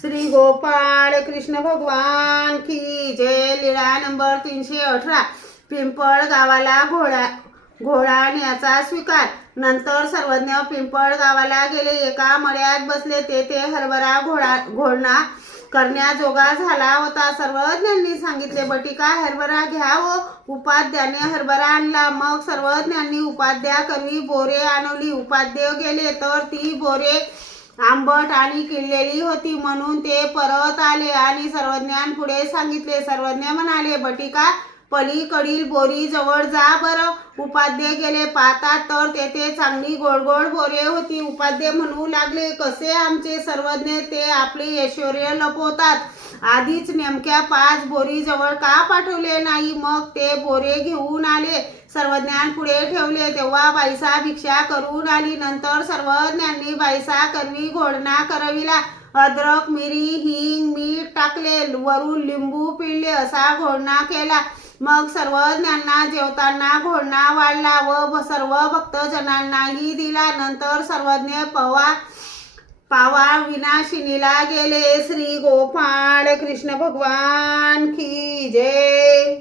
श्री गोपाळ कृष्ण भगवान की जय. लीळा नंबर तीनशे अठरा. पिंपळ गावाला घोडा घोडा याचा स्वीकार. नंतर सर्वज्ञ पिंपळ गावाला गेले. एका मळ्यात बसले. तेथे हरभरा घोडा घोडणा करण्याजोगा झाला होता. सर्वज्ञांनी सांगितले बटिका हरभरा घ्या व उपाध्याने हरभरा आणला. मग सर्वज्ञांनी उपाध्या कमी बोरे आणवली उपाध्य गेले तर ती बोरे आंबट आणि किडलेली होती म्हणून ते परत आले आणि सर्वज्ञान पुढे सांगितले. सर्वज्ञ म्हणाले बटिका पलीकडील बोरी जवळ जा बरं. उपाध्ये गेले पाहतात तर तेथे चांगली गोड गोड बोरे होती. उपाध्ये म्हणू लागले कसे आमचे सर्वज्ञ ते आपले ऐश्वर्य लपवतात. आधीच नेमक्या पाच बोरी जवळ का पाठवले नाही? मग ते बोरे घेऊन आले. सर्वज्ञान पुढे ठेवले. तेव्हा बाईसा भिक्षा करून आली. नंतर सर्वज्ञांनी बाईसा करवी घोडणा करविला. अद्रक मिरी हिंग मीठ टाकले. वरून लिंबू पिळले. असा घोडणा केला. मग सर्वज्ञांना जेवताना घोडणा वाढला व सर्व भक्तजनांनाही दिला. नंतर सर्वज्ञ पवा पावा विनाशिनीला गेले श्री गोपाळ कृष्ण भगवान की जय.